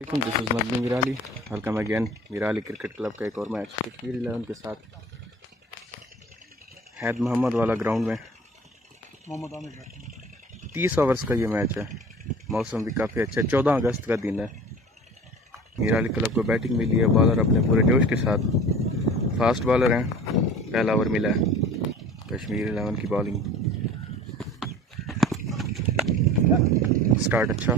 This is नदमी Mirali. Welcome again. Mirali cricket club का एक और मैच कश्मीर 11 के साथ हैद मोहम्मद वाला ग्राउंड में 30 ओवर्स का ये मैच है। मौसम भी काफ़ी अच्छा है। 14 अगस्त का दिन है। मिराली क्लब को बैटिंग मिली है। बॉलर अपने पूरे जोश के साथ फास्ट बॉलर हैं। पहला ओवर मिला है कश्मीर 11 की बॉलिंग। स्टार्ट अच्छा।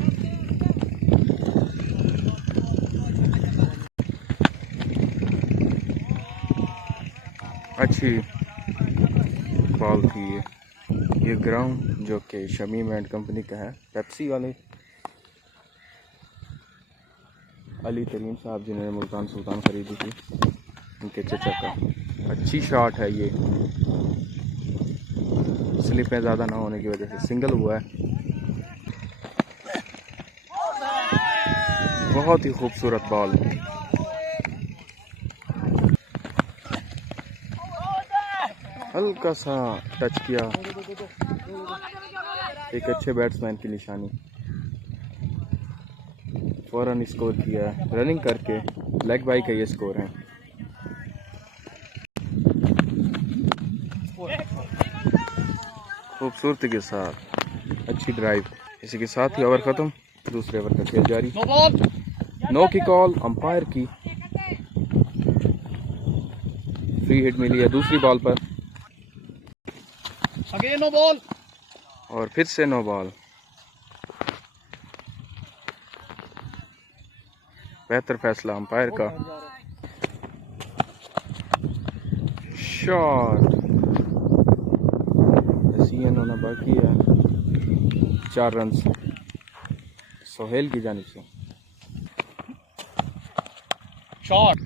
अच्छी बॉल थी ये ग्राउंड जो कि शमीम एंड कंपनी का है। पेप्सी वाले अली तरीन साहब जिन्होंने मुल्तान सुल्तान खरीदी थी, उनके चचा का। अच्छी शॉट है ये, स्लिपें ज़्यादा ना होने की वजह से सिंगल हुआ है। बहुत ही खूबसूरत बॉल। हल्का सा टच किया, एक अच्छे बैट्समैन की निशानी। फौरन स्कोर किया है रनिंग करके। लेग बाई का ये स्कोर है। खूबसूरती के साथ अच्छी ड्राइव। इसी के साथ ही ओवर ख़त्म। दूसरे ओवर का खेल जारी। नो की कॉल अंपायर की। फ्री हिट मिली है दूसरी बॉल पर। अगेन नो बॉल और फिर से नो बॉल। बेहतर फैसला अंपायर का। शॉट सीएन होना बाकी है। 4 रन सोहेल की जानिब से। शॉट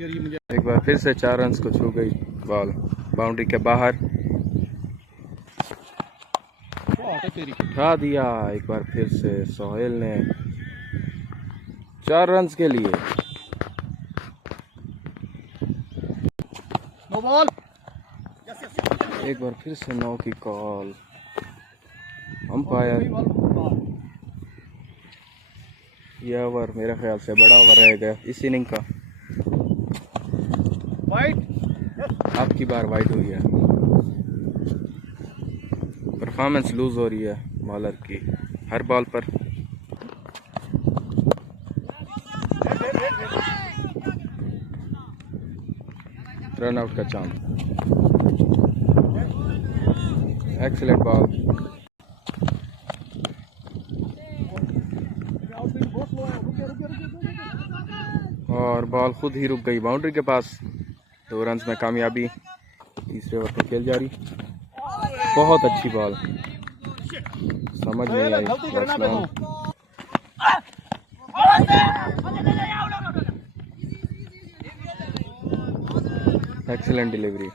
ये मुझे एक बार फिर से 4 रन को छू गई बॉल बाउंड्री के बाहर। उठा दिया एक बार फिर से सोहेल ने 4 रन के लिए। No ball. एक बार फिर से नो की कॉल अंपायर। यह ओवर मेरे ख्याल से बड़ा ओवर रहेगा इस इनिंग का। वाइट आपकी बार वाइट हुई है। परफॉर्मेंस लूज हो रही है बॉलर की हर बॉल पर। रन आउट का चांस। Excellent ball. और बॉल खुद ही रुक गई बाउंड्री के पास। 2 रन में कामयाबी। तीसरे ओवर का खेल जारी। बहुत अच्छी बॉल, समझ नहीं आई बैट्समैन। Excellent delivery.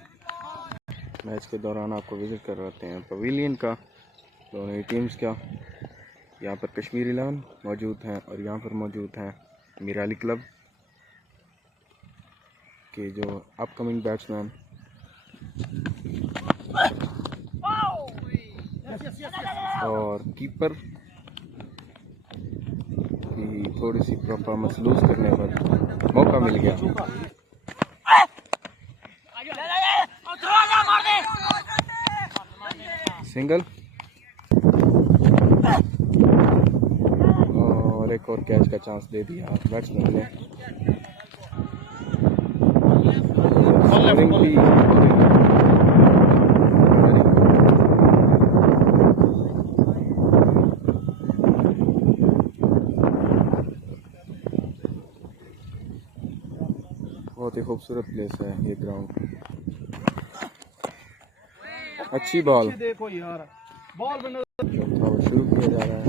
मैच के दौरान आपको विजिट करवाते हैं पवेलियन का दोनों ही टीम्स का। यहाँ पर कश्मीर 11 मौजूद हैं और यहाँ पर मौजूद हैं मिराली क्लब के जो अपकमिंग बैट्समैन। और कीपर की थोड़ी सी परफॉर्मेंस लूज करने पर मौका मिल गया। सिंगल और एक और कैच का चांस दे दिया बैट्समैन ने। बहुत ही खूबसूरत प्लेस है ये ग्राउंड। अच्छी बॉल। देखो यार बॉल चौथा ओवर शुरू किया जा रहा है।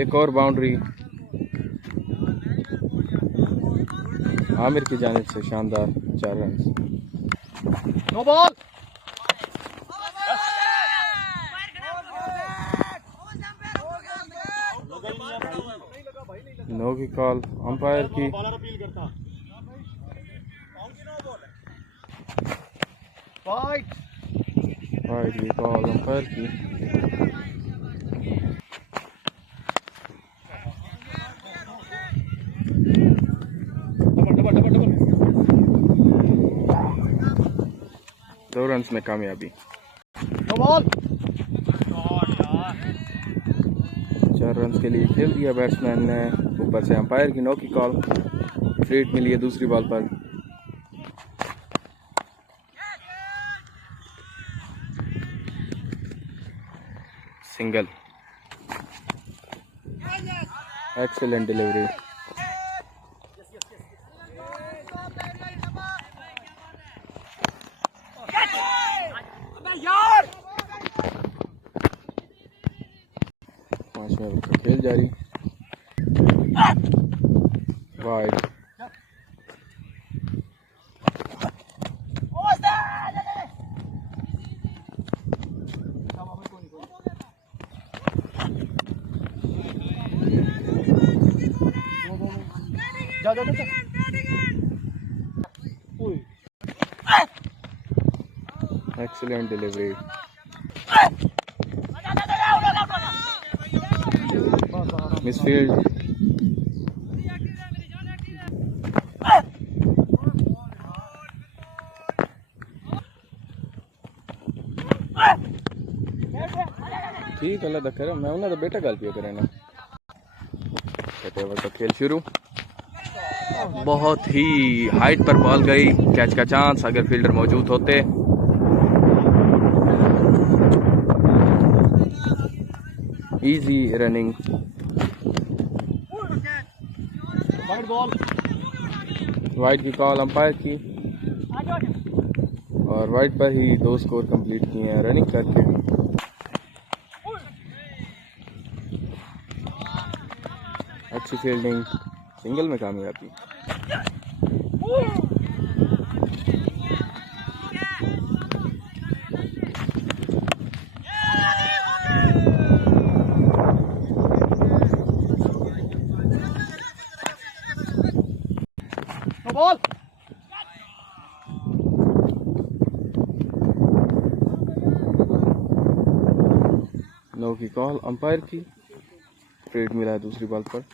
एक और बाउंड्री आमिर की जानिब से। शानदार 4 रन। No ball. नो की कॉल अंपायर की। वाइट वाइड की कॉल अंपायर की। Double double double double 2 run में कामयाबी। No ball. 4 रन के लिए खेल दिया बैट्समैन ने। ऊपर से अंपायर की नो की कॉल। फ्री हिट मिली है दूसरी बॉल पर। सिंगल। Excellent delivery. पांचवें ओवर का खेल जारी। वाइड। जा जा जा। ओए एक्सीलेंट डिलीवरी। मिसफील्ड। ठीक अल्लाह कर मैं उन्हें तो बेटा गल पियो करे ना। ओवर का खेल शुरू। बहुत ही हाइट पर बॉल गई। कैच का चांस अगर फील्डर मौजूद होते। Easy running. Wide ball. Wide की कॉल अंपायर की और वाइड पर ही 2 स्कोर कंप्लीट किए हैं रनिंग करके। अच्छी फील्डिंग। सिंगल में कामयाबी। No ball. नो की कॉल अंपायर की। फ्री हिट मिला है दूसरी बॉल पर।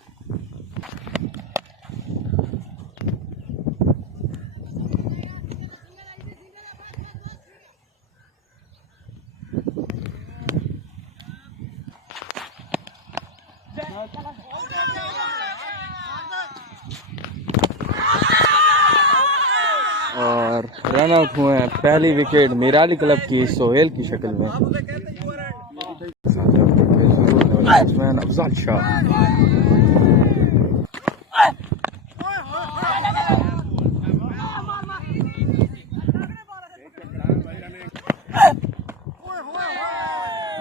और रन आउट हुए हैं। पहली विकेट मिराली क्लब की सोहेल की शक्ल में। बैट्समैन अफजाल शाह।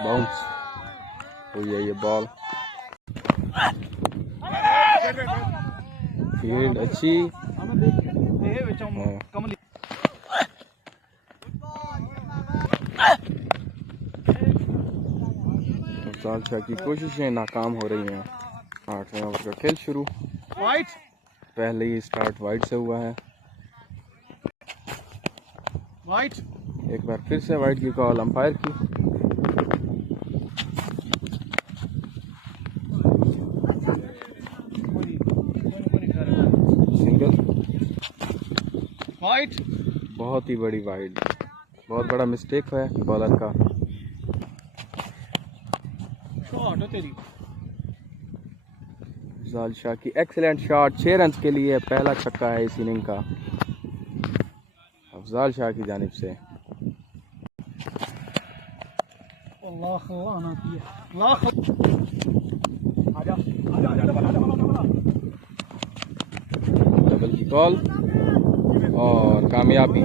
बाउंस हुई है ये बॉल। फील्ड अच्छी। कमली अफजाल शाह की कोशिशें नाकाम हो रही हैं। 8वें ओवर का खेल शुरू। वाइड। पहले ही स्टार्ट वाइड से हुआ है। वाइड। एक बार फिर से वाइड की कॉल अंपायर की। सिंगल। वाइड। बहुत ही बड़ी वाइड। बहुत बड़ा मिस्टेक है बॉलर का। शॉट है तेरी। अफजाल शाह की एक्सीलेंट शॉट। 6 रन के लिए पहला छक्का है इस इनिंग का अफजाल शाह की जानिब से। अल्लाह अल्लाह ना किया। अल्लाह आजा आजा आजा। डबल की कॉल और कामयाबी।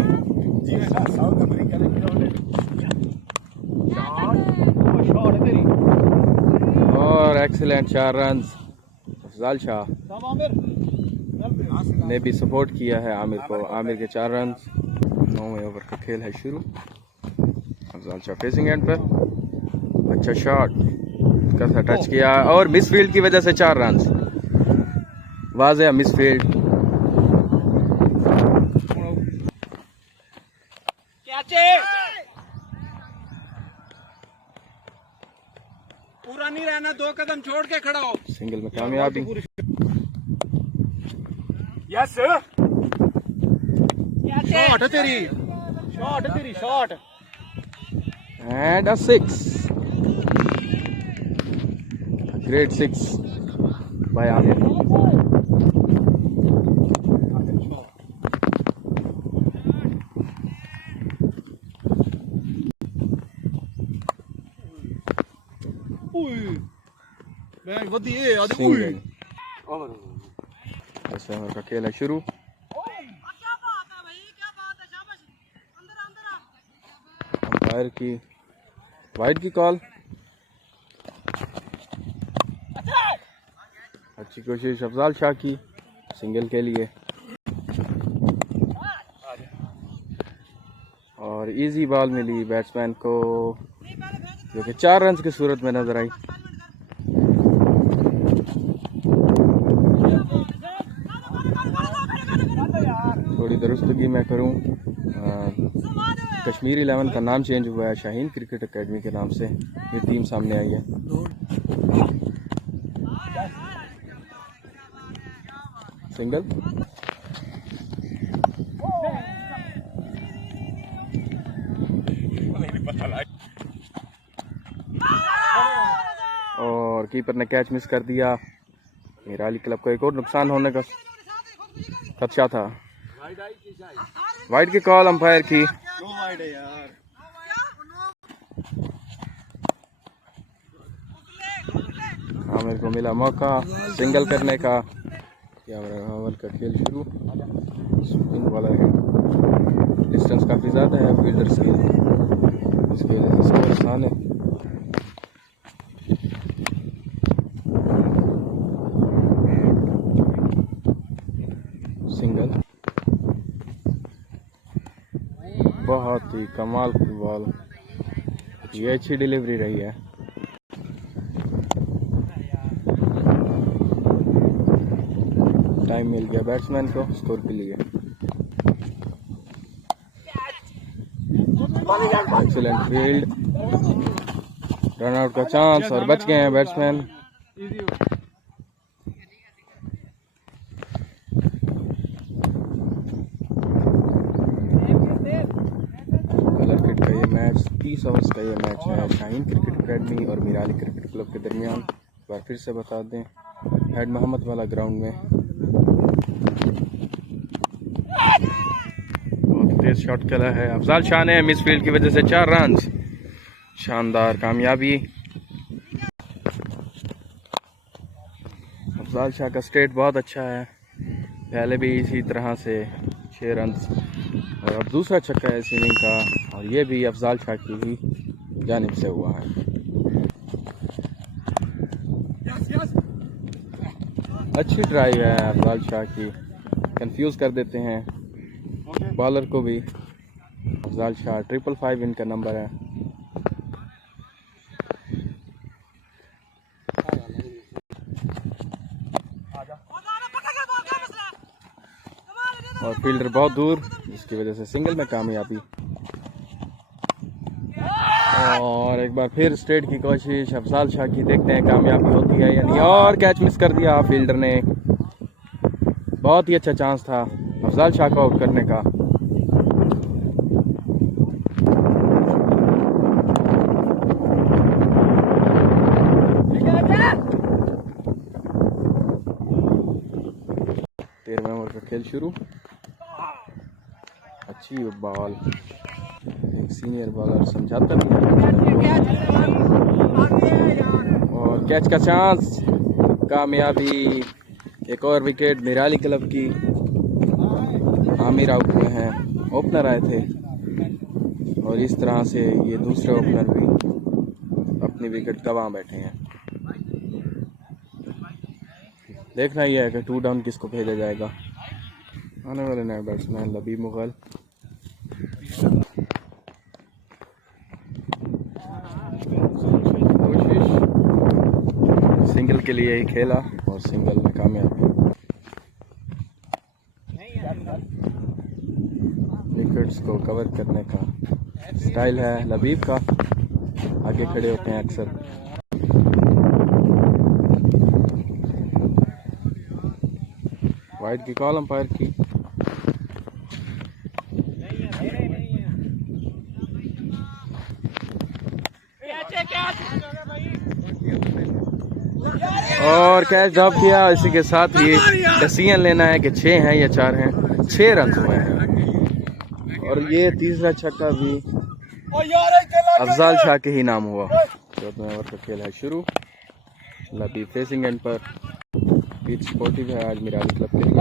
शॉट है तेरी। और एक्सीलेंट 4 रन। अफजाल शाह ने भी सपोर्ट किया है आमिर को। आमिर के 4 रन। 9वें ओवर का खेल है शुरू। अफजाल शाह फेसिंग एंड पर। अच्छा शॉट का टच किया और मिसफील्ड की वजह से 4 रन। वाज़ेह मिसफील्ड। पूरा नहीं रहना, 2 कदम छोड़ के खड़ा हो। सिंगल में कामयाबी। यस शॉट है तेरी, शॉट है तेरी, shot and a 6, great 6 by Aamir. मैं वधिए आदि सिंगल ऐसा का खेल है शुरू। अंपायर की वाइड की कॉल। अच्छी कोशिश अफजाल शाह की सिंगल के लिए, और इजी बॉल मिली बैट्समैन को जो कि 4 रन की सूरत में नजर आई। थोड़ी दुरुस्तगी मैं करूं, कश्मीर 11 का नाम चेंज हुआ है, शाहीन क्रिकेट एकेडमी के नाम से ये टीम सामने आई है। सिंगल और कीपर ने कैच मिस कर दिया। मीरा अली क्लब को एक और नुकसान होने का खदशा था। वाइड की कॉल अंपायर की। वाइड है यार। आमिर को मिला मौका सिंगल करने का। ओवर का खेल शुरू। स्पिन बॉलर है, डिस्टेंस काफ़ी ज़्यादा है फील्डर्स की, इसके लिए स्कोर आसान है। सिंगल, बहुत ही कमाल की बॉल, ये अच्छी डिलीवरी रही है। टाइम मिल गया बैट्समैन को स्कोर के लिए। एक्सीलेंट फील्ड, रन आउट का चांस और बच गए हैं बैट्समैन। कलर किट का ये मैच 30 ओवर्स का ये मैच है शाहीन क्रिकेट एकेडमी और मीरा अली क्रिकेट क्लब के दरमियान। एक बार फिर से बता दें, हेड मोहम्मद वाला ग्राउंड में बहुत तेज शॉट खेला है अफजाल शाह ने, मिस फील्ड की वजह से 4 रन, शानदार कामयाबी। अफजाल शाह का स्टेट बहुत अच्छा है, पहले भी इसी तरह से 6 रन, और अब दूसरा छक्का है इस इनिंग का, और ये भी अफजाल शाह की ही जानिब से हुआ है। अच्छी ड्राइव है अफजाल शाह की, कंफ्यूज कर देते हैं बॉलर को भी। अफजाल शाह 555 इनका नंबर है। और फील्डर बहुत दूर, जिसकी वजह से सिंगल में कामयाबी। और एक बार फिर स्ट्रेट की कोशिश अफजाल शाह की, देखते हैं कामयाबी होती है या नहीं। और कैच मिस कर दिया फील्डर ने, बहुत ही अच्छा चांस था अफजाल शाह को आउट करने का। तेरहवें ओवर का खेल शुरू। अच्छी बॉल, एक सीनियर बॉलर समझाता भी है, और कैच का चांस, कामयाबी। एक और विकेट मीरा अली क्लब की। आमिर आउट हुए हैं, ओपनर आए थे, और इस तरह से ये दूसरे ओपनर भी अपनी विकेट गंवा बैठे हैं। देखना ही है कि 2 डाउन किसको भेजा जाएगा। आने वाले नए बैट्समैन लबीब मुगल। कोशिश सिंगल के लिए ही खेला और सिंगल में कामयाब। विकेट्स को कवर करने का स्टाइल है लबीब का, आगे खड़े होते हैं अक्सर। वाइड की कॉल अंपायर की। और कैच ड्रॉप किया। इसी के साथ ही डिसीजन लेना है कि 6 हैं या 4 हैं। 6 रन हुए हैं और ये तीसरा छक्का भी अफजाल शाह के ही नाम हुआ। 14वें ओवर का खेल है शुरू। लबीब फेसिंग एंड पर। पिच स्पोर्टिव है आज मिराली क्लब के लिए।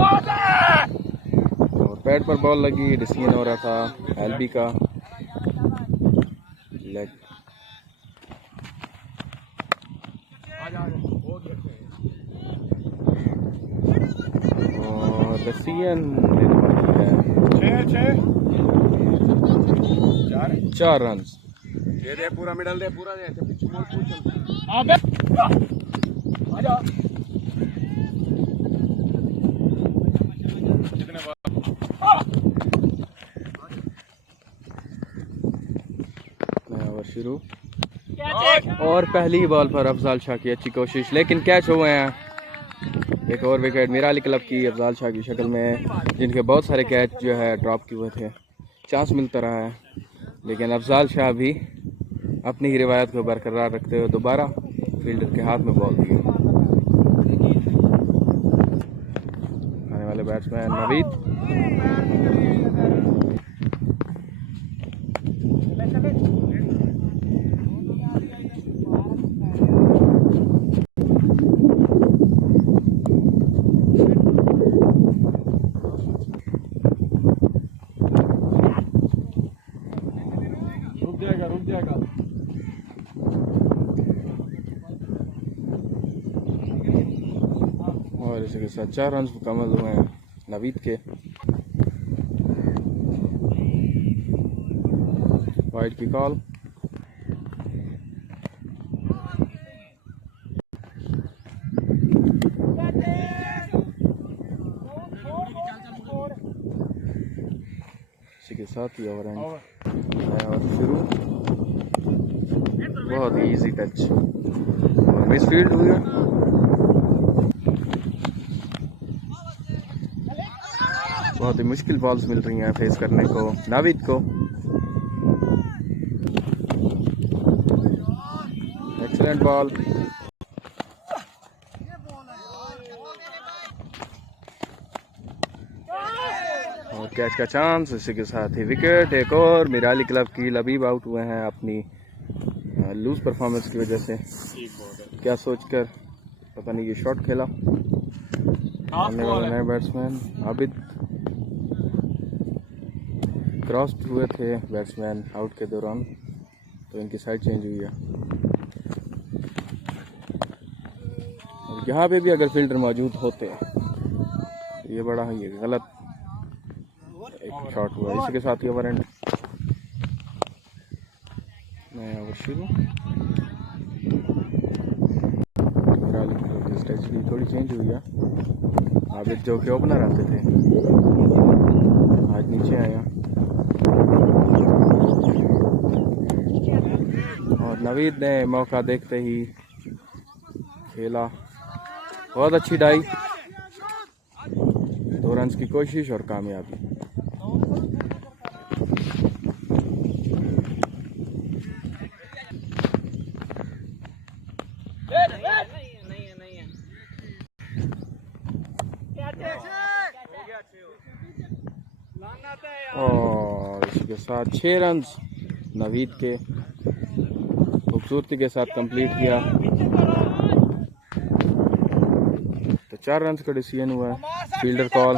और पैड पर बॉल लगी। डिसीजन हो रहा था एलबी का। लेग और डिसीजन देने वाली है 4 रन। दे दे पूरा मिडल दे पूरा दे पिच बॉल पूछ अबे आजा कितने ओवर शुरू। और पहली बॉल पर अफजाल शाह की अच्छी कोशिश लेकिन कैच हुए हैं। एक और विकेट मिराली क्लब की अफजाल शाह की शक्ल में, जिनके बहुत सारे कैच जो है ड्रॉप किए हुए थे। चांस मिलता रहा है लेकिन अफजाल शाह भी अपनी ही रिवायत को बरकरार रखते हुए दोबारा फील्डर के हाथ में बॉल दी। आने वाले बैट्समैन नवीद। रुक जाएगा और इसी के साथ 4 रन मुकम्मल हुए हैं नवीद के। वाइड की कॉल। इसी के साथ ही ओवर और शुरू। बहुत ही इजी टच और मिस फील्ड हुई है। बहुत ही मुश्किल बॉल्स मिल रही हैं फेस करने को नाविद को। Excellent ball. और कैच का चांस। इसी के साथ ही विकेट। एक और मिराली क्लब की लबीब आउट हुए हैं अपनी लूज परफॉर्मेंस की वजह से। क्या सोचकर पता नहीं ये शॉट खेला। आने वाले नए बैट्समैन आबिद। क्रॉस हुए थे बैट्समैन आउट के दौरान तो इनकी साइड चेंज हुई है। और यहाँ पे भी अगर फील्डर मौजूद होते तो ये बड़ा ही गलत एक शॉट हुआ। इसी के साथ ही ओवर एंड। नया ओवर शुरू। स्ट्रेटजी थोड़ी चेंज हुई है। आबिद जो कि ओपनर आते थे आज नीचे आया। और नवीद ने मौका देखते ही खेला। बहुत अच्छी डाई। 2 रन की कोशिश और कामयाबी। और इसी के साथ 6 रन नवीद के खूबसूरती के साथ कंप्लीट किया। तो 4 रन का डिसीजन हुआ। Fielder call.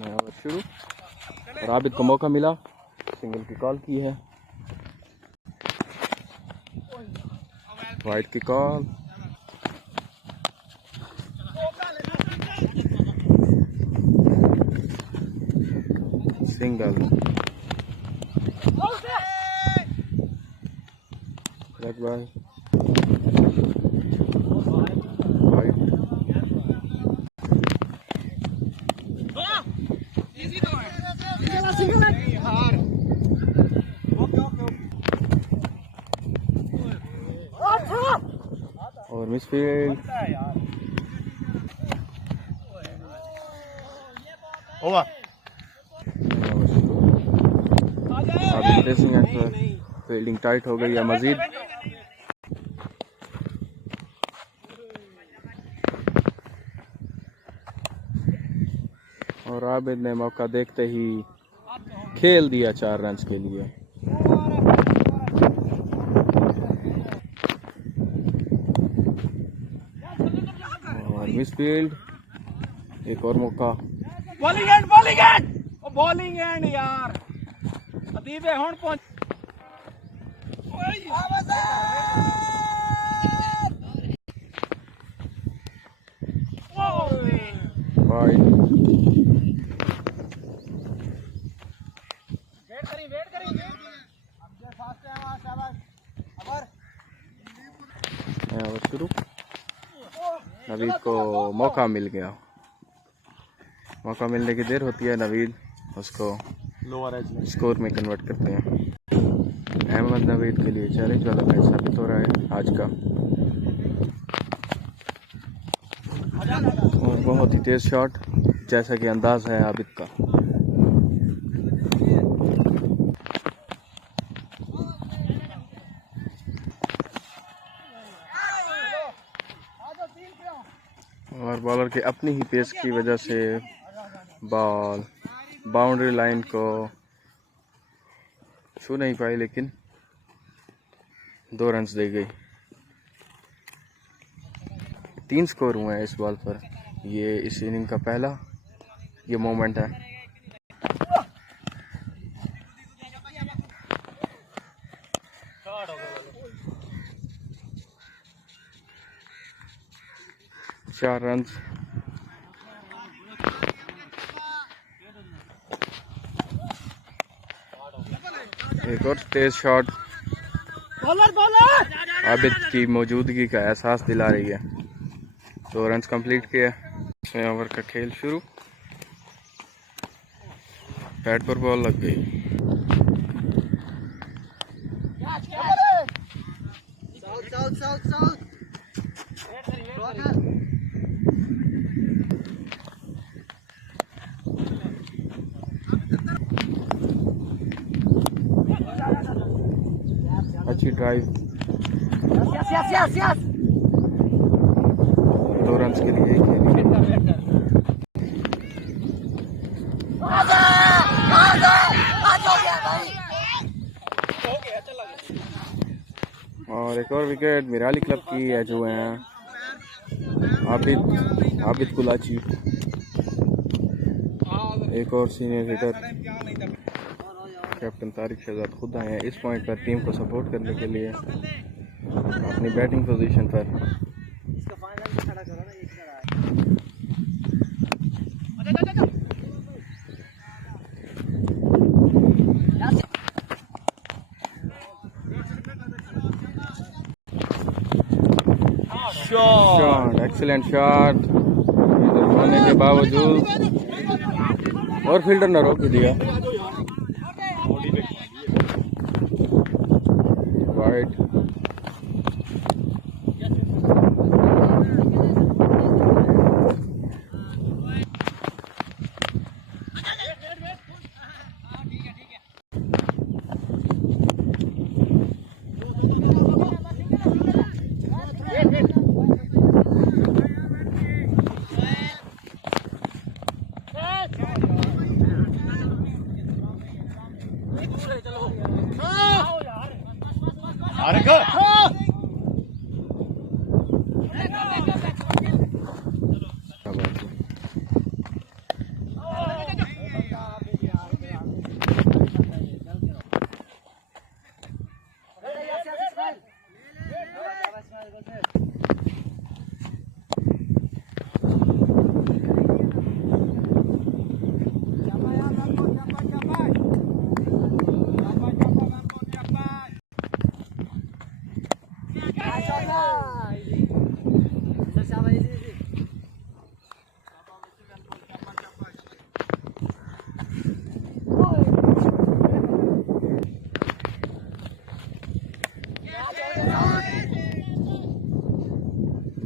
ओवर शुरू और आबिद को मौका मिला। सिंगल की कॉल की है। वाइड की call. Single. Leg bye. Wide. और मिसफील्ड। ओवर अब प्रेसिंग एंड फील्डिंग टाइट हो गई है मजीद। और आबिद ने मौका देखते ही खेल दिया 4 रन के लिए। और मिस फील्ड, एक और मौका। बॉलिंग एंड यार अतीब हुण पहुंच शुरू। नवीद को मौका मिल गया। मौका मिलने की देर होती है, नवीद उसको लोअर एज स्कोर में कन्वर्ट करते हैं। अहमद नवीद के लिए चैलेंज वाला मैच साबित हो रहा है आज का। और बहुत ही तेज शॉट, जैसा कि अंदाज है आबिद का। और बॉलर के अपनी ही पेस की वजह से बॉल बाउंड्री लाइन को छू नहीं पाई, लेकिन 2 रन दे गई। 3 स्कोर हुए हैं इस बॉल पर। ये इस इनिंग का पहला ये मोमेंट है। चार रन। एक और तेज शॉट आबिद की मौजूदगी का एहसास दिला रही है। 2 रन कंप्लीट किए। 6 ओवर का खेल शुरू। बैट पर बॉल लग गई। अच्छी ड्राइव। 2 रन के लिए और एक और विकेट मिराली क्लब की एज हुए हैं आबिद कुलाची। एक और senior hitter captain Tariq Shahzad खुद आए हैं इस पॉइंट पर टीम को सपोर्ट करने के लिए अपनी बैटिंग पोजीशन पर। शॉट, एक्सीलेंट शॉट होने के बावजूद और फील्डर ने रोक दिया। वाइड।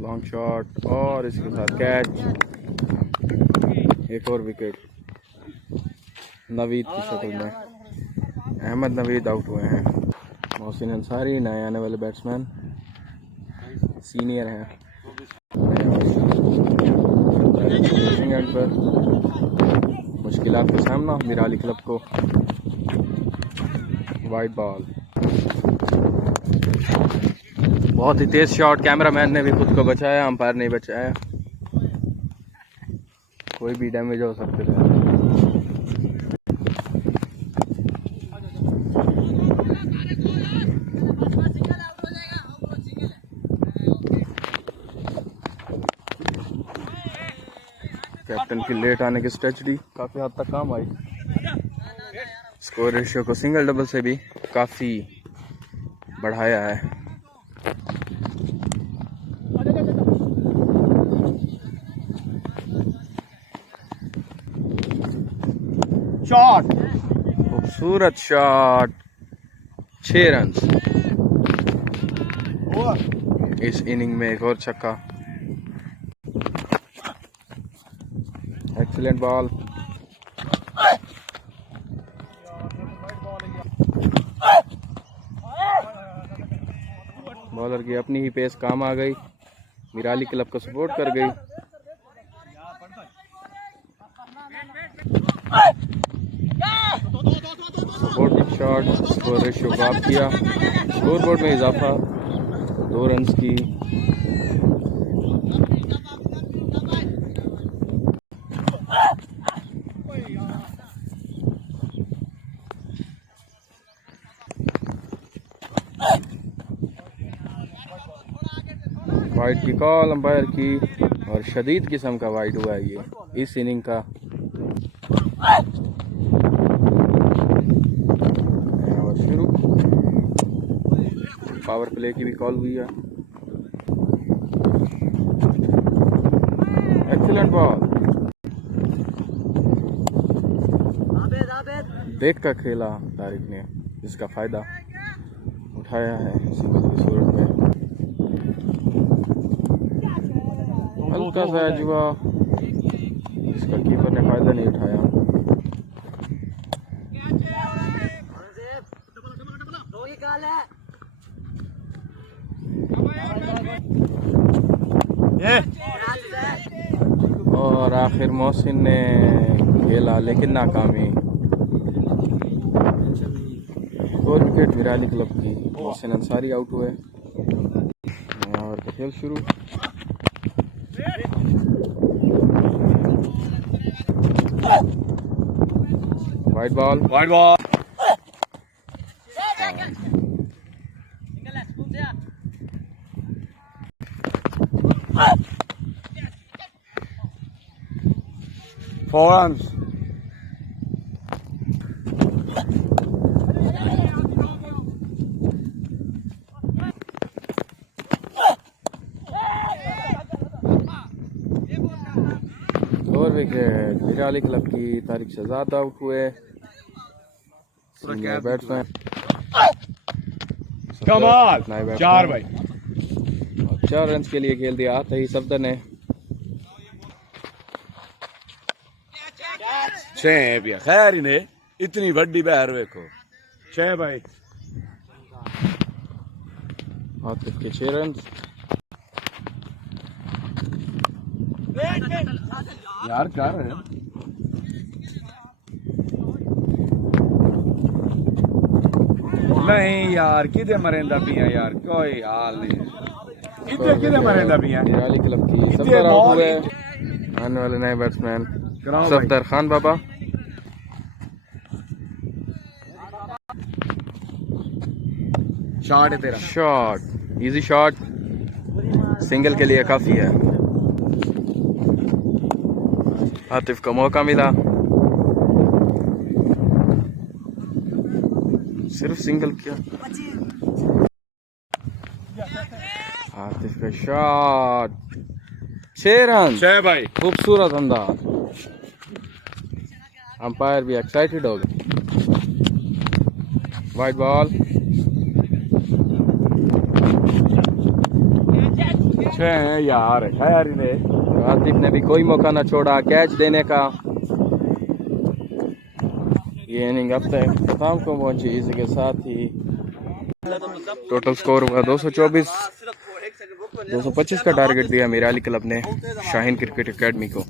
लॉन्ग शॉट और इसके साथ कैच। एक और विकेट। नवीद की शक्ल में। अहमद नवीद आउट हुए हैं। मोहसिन अंसारी नए आने वाले बैट्समैन, सीनियर हैं। एंड पर मुश्किलात का सामना मिराली क्लब को। वाइड बॉल, बहुत ही तेज शॉट। कैमरामैन ने भी खुद को बचाया, अंपायर नहीं बचाया। कोई भी डैमेज हो सकते थे। कैप्टन की लेट आने की स्ट्रेटजी काफी हद तक काम आई। स्कोर रेशियो को सिंगल डबल से भी काफी बढ़ाया है। शॉट, खूबसूरत शॉट, 6 रन। इस इनिंग में एक और छक्का। Excellent ball. बॉलर की अपनी ही पेस काम आ गई, मिराली क्लब को सपोर्ट कर गई। सपोर्टिंग शॉट, स्कोर रेशियो को अप किया। स्कोरबोर्ड में इजाफा 2 रन की। वाइड की कॉल अंपायर की, और शदीद किस्म का वाइड हुआ है ये इस इनिंग का। और शुरू पावर प्ले की भी कॉल हुई है। एक्सीलेंट बॉल, देख कर खेला तारिक ने, इसका फायदा उठाया है सिंगल की सूरत में। हल्का सा जुआ, इसका कीपर ने फायदा नहीं उठाया। और आखिर मोहसिन ने खेला लेकिन नाकामी। और विकेट मिराली क्लब की। मोहसिन अंसारी आउट हुए और खेल शुरू। Wide ball, wide ball, four run. और विकेट मिराली क्लब की। तारिक शहजाद आउट हुए, बैट्समैन। कमाल, 4 भाई। 4 रन के लिए खेल दिया आते ही सफदर ने। 6 भैया, खैर ही ने इतनी बड़ी बहर देखो। 6 भाई। आतिफ के 6 रन। यार क्या रहे हैं? नहीं यार, किधे मरेंदा पिया यार, कोई हाल नहीं। किधे मरेंदा पिया। मिराली क्लब की सफदर आउट हुए। आने वाले नए बैट्समैन सफदर खान बाबा। शॉट है तेरा। शॉट, इजी शॉट, सिंगल के लिए काफी है। आतिफ को मौका मिला, सिर्फ सिंगल किया। आतिफ का शॉट, 6 रन। 6 भाई। खूबसूरत अंदाज। अंपायर भी एक्साइटेड हो गए। वाइड बॉल, 6 है यार, खैर ही ने। आतिफ ने भी कोई मौका ना छोड़ा कैच देने का। ये इनिंग अब तक खत्म को पहुंची, इसके साथ ही टोटल स्कोर हुआ 224। 225 का टारगेट दिया मीरा अली क्लब ने शाहीन क्रिकेट एकेडमी को।